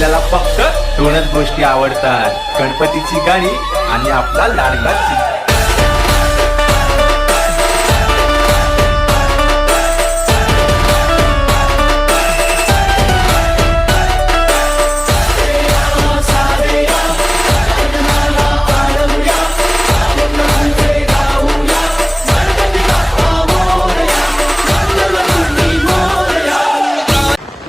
आपल्याला फक्त दोनच गोष्टी आवडतात, गणपतीची गाणी आणि आपला लाडका चिंता.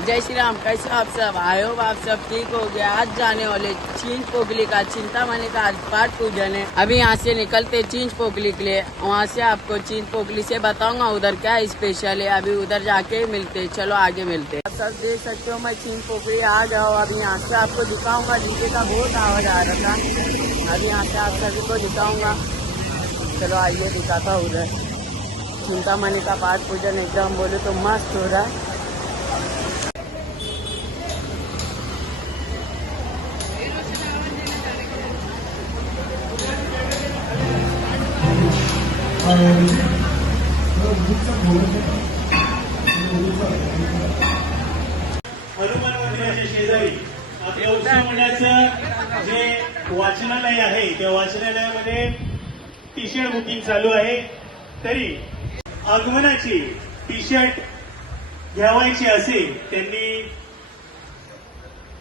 जय श्री राम। कैसे आप सब? आई होप आप सब ठीक हो गए। आज जाने वाले चिंच पोगली का चिंतामणि का आज पाठ पूजन है। अभी यहाँ से निकलते चिंच पोगली के लिए, वहाँ से आपको चिंच पोगली से बताऊंगा उधर क्या स्पेशल है। अभी उधर जाके मिलते, चलो आगे मिलते। आप सब देख सकते हो मैं चिंच पोगली आ गया हूँ। अभी यहाँ से आपको दिखाऊंगा, डीजे का बहुत आवाज आ रहा था। अभी यहाँ से आप सभी को दिखाऊंगा, चलो आइए दिखाता हूँ। उधर चिंतामणि का पाठ पूजन एकदम बोले तो मस्त हो रहा है। हनुमान मंदिराच्या शेजारी आपल्या उत्सव मंडळाचं जे वाचनालय आहे त्या वाचनालयामध्ये टी शर्ट बुकिंग चालू आहे. तरी आगमनाची टी शर्ट घ्यावायची असेल त्यांनी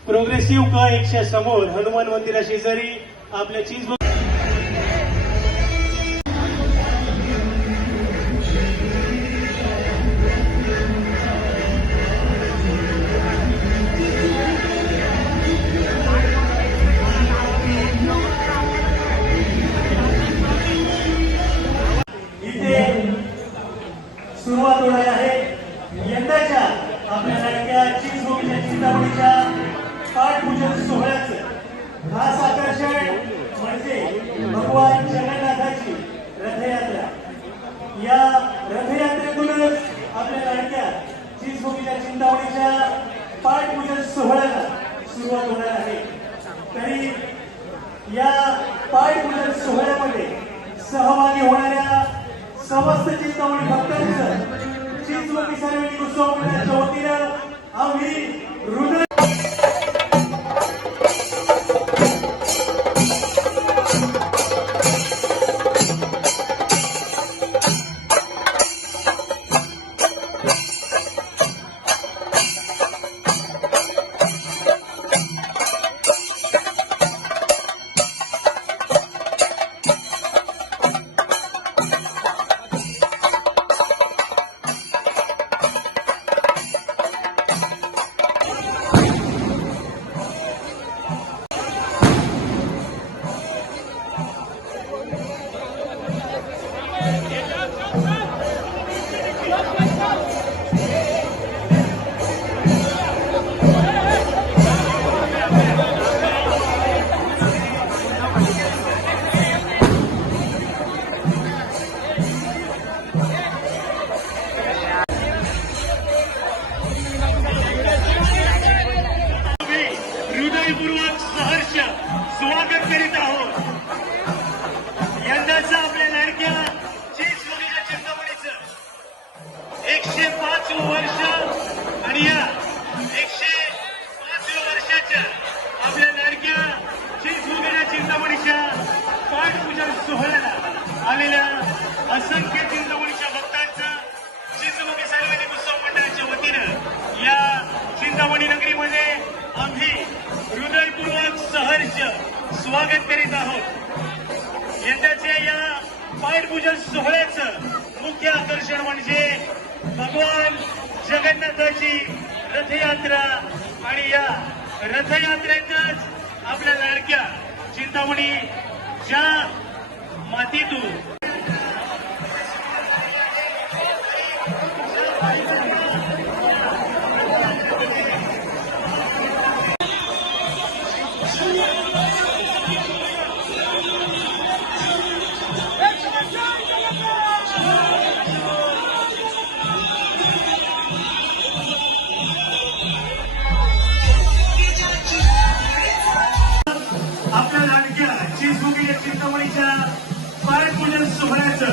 प्रोग्रेसिव्ह का 100 समोर हनुमान मंदिरा शेजारी आपल्या चीज सुरुवात होणार आहे. यंदाच्या आपल्या लाडक्या चिंचपोकळीच्या चिंतामणीच्या पाठपूजन सोहळ्याचं खास आकर्षण म्हणजे भगवान जगन्नाथाची रथयात्रा. या रथयात्रेतूनच आपल्या लाडक्या चिंचपोकळीच्या चिंतामणीच्या पाठपूजन सोहळ्याला सुरुवात होणार आहे. तरी या पाठपूजन सोहळ्यामध्ये सहभागी होणाऱ्या समस्त चिंतामणी भक्तांचं चिंचवली सार्वजनिक उत्सव मंडळाच्या वतीनं आम्ही हृदय हृदयपूर्वक सहर्ष स्वागत करीत आहोत. यंदाचं आपल्या लाडक्या चिंचपोकळीच्या चिंतामणीचं 105 वर्ष आणि या 105 वर्षाच्या आपल्या लाडक्या चिंचपोकळीच्या चिंतामणीच्या पाठपूजन सोहळ्याला आलेल्या असंख्य चिंतामणीच्या भक्तांचं चिंचपोकळी सार्वजनिक उत्सव मंडळाच्या वतीनं या चिंतामणी नगरीमध्ये आम्ही हृदयपूर्वक सहर्ष स्वागत करीत आहोत. यंदाच्या या पाठपूजन सोहळ्याचं मुख्य आकर्षण म्हणजे भगवान जगन्नाथाची रथयात्रा आणि या रथयात्रेतच आपल्या लाडक्या चिंतामणी ज्या मातीतून आपल्या लाडक्या चिंचपोकळीच्या चिंतामणीच्या पाठपूजन सोहळ्याचं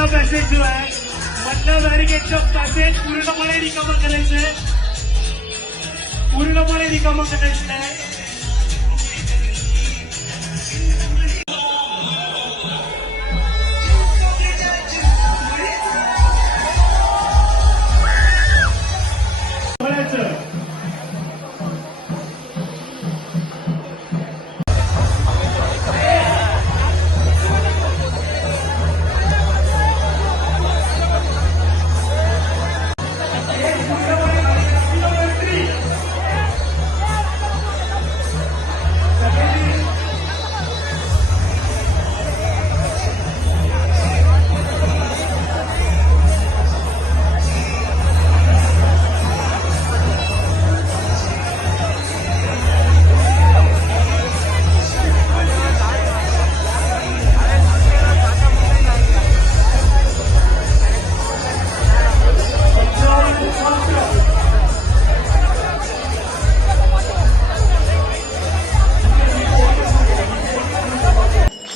मधला पॅसेज जो आहे मधला बॅरिकेडचं पॅसेज पूर्णपणे रिकामा करायचंय, पूर्णपणे रिकामा करायचंय.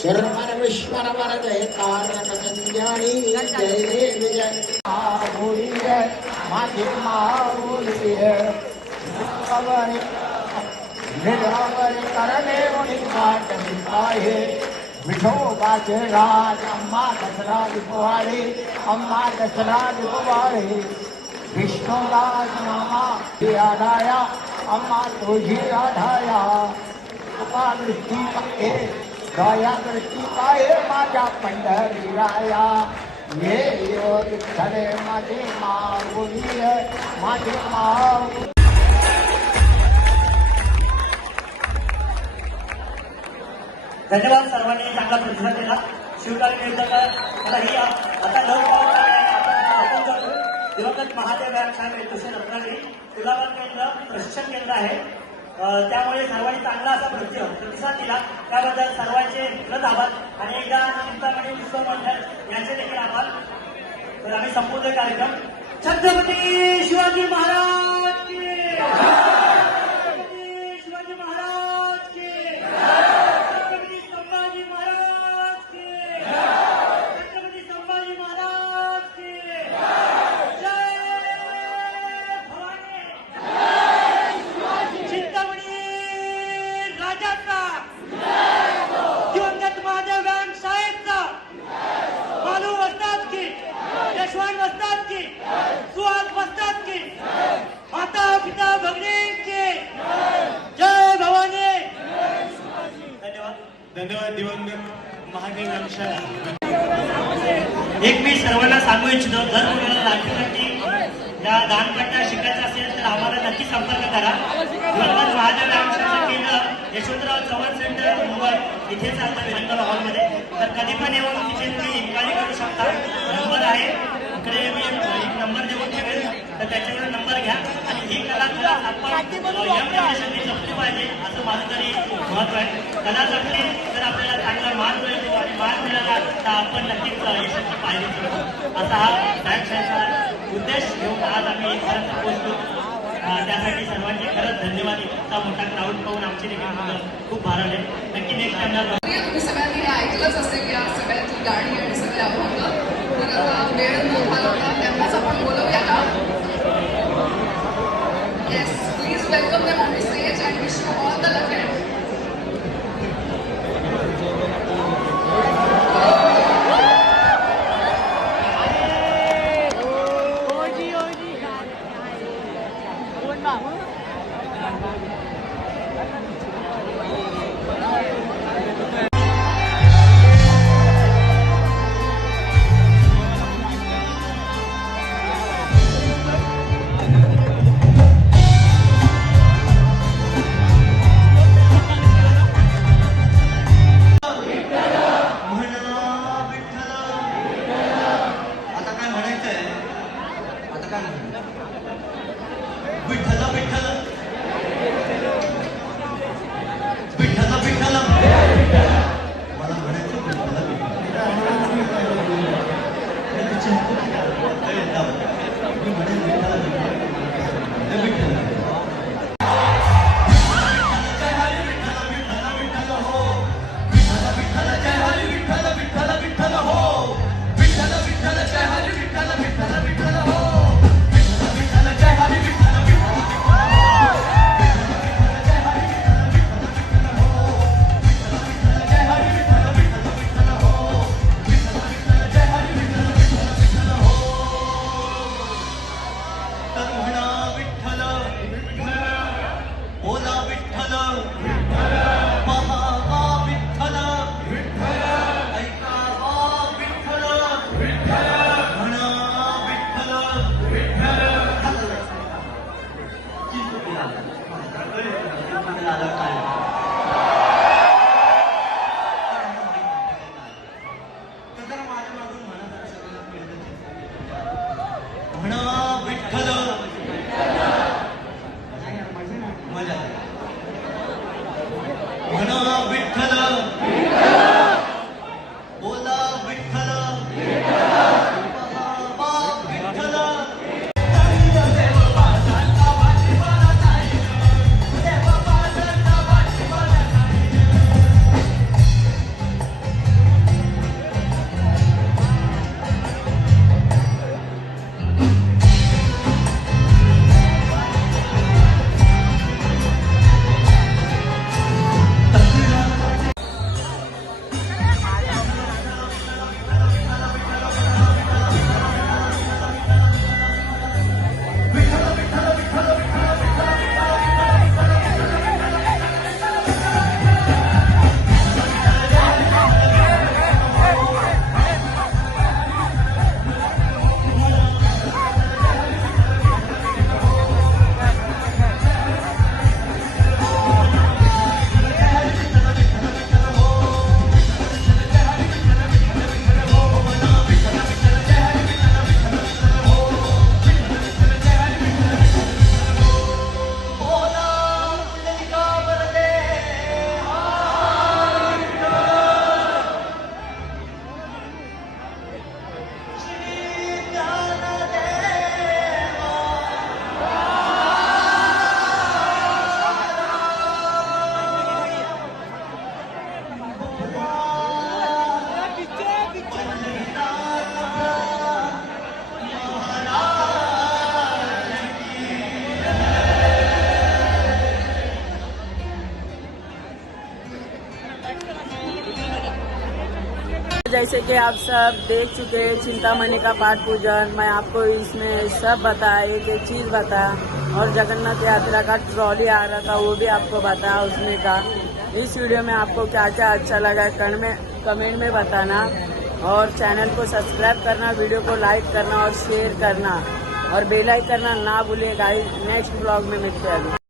सर्वविश्वर वरदे तारक संज्ञानी जय देव जय बोली है माधि बोली है निरावर करने उनिकाट दिखाए विठोबा के राज अम्मा दशराज कुमारी अम्मा दशराज कुमारी विष्णुदास नामा आधाया अम्मा तुझी आधाया कृपा दृष्टि पक्के दया दृष्टी पाहे माझ्या पंढरीराया ये योग खरे माझे माऊली माझे माऊ. धन्यवाद सर्वांनी चांगला प्रतिसाद दिला. शिवकालीन नियोजकालाही आता दिवंगत महादेव व्यायामशाळा तुषार रत्नागिरी तुलाबाद केंद्र प्रशिक्षण केंद्र आहे. त्यामुळे सर्वांनी चांगला असा प्रतिसाद दिला त्याबद्दल सर्वांचे प्रत आभार. आणि एकदा चिंतामणी उत्सव मंडळ यांचे देखील आभार. तर आम्ही संपूर्ण कार्यक्रम छत्रपती शिवाजी महाराज की, छत्रपती शिवाजी महाराज की, छत्रपती संभाजी महाराज की, छत्रपती संभाजी महाराज की जय भवानी. चिंतामणी राजाचा, दिवंगत महादेव व्यायाम शाळेचा, मालू वस्ताद की, यशवंत वस्ताद की, सुहास वस्ताद की, माता पिता भगिनींची जय भवानी. धन्यवाद. धन्यवाद दिवंगत महादेव व्यायामशाळा. एक मी सर्वांना सांगू इच्छितो, जर तुम्हाला लाठीकाठी या दानपट्ट्या शिकायचं असेल तर आम्हाला नक्की संपर्क करा. दिवंगत महादेव व्यायामशाळेचं केंद्र यशवंतराव चव्हाण सेंटर मुंबई इथेच असतं वेंकल हॉलमध्ये. तर कधी पण येऊन तिथे तुम्ही इन्क्वायरी करू शकता. नंबर आहे इकडे, मी एक नंबर देऊन ठेवेल तर त्याच्याकडे नंबर घ्या. आणि ही कला आपण या जनरेशनने जपली पाहिजे असं माझं तरी महत्व आहे. कला जपली तर आपल्याला चांगला मान मिळतो आणि मान मिळाला तर आपण नक्कीच यशाची पायरी करतो. असा हा व्यायामशाळेचा उद्देश घेऊन आज आम्ही इथपर्यंत पोहोचलो. त्यासाठी सर्वांचे खरंच धन्यवाद. इतका मोठा क्राऊड पाहून आमची देखील मुलं खूप भारावले. नक्की नेक्स्ट टाइमला तुम्ही सगळ्यांनी ऐकलंच असेल या सगळ्यांची गाणी आणि सगळे अभंग. तर आता वेळ मोठा होता त्यांनाच आपण बोलवूया का. Yes, please welcome them on the stage and wish you all the luck. Vitthal Vitthal हो, विठ्ठल विठ्ठल विठ्ठल मजा म्हणा विठ्ठल बोला विठ्ठल बाप विठ्ठल जैसे कि आप सब देख चुके हैं चिंतामणि का पाठ पूजन। मैं आपको इसमें सब बताया, एक एक चीज बताया, और जगन्नाथ यात्रा का ट्रॉली आ रहा था वो भी आपको बताया उसमें का। इस वीडियो में आपको क्या क्या अच्छा लगा कमेंट में बताना, और चैनल को सब्सक्राइब करना, वीडियो को लाइक करना और शेयर करना, और बेल आइकन करना ना भूलिएगा। नेक्स्ट ब्लॉग में मिलते हैं।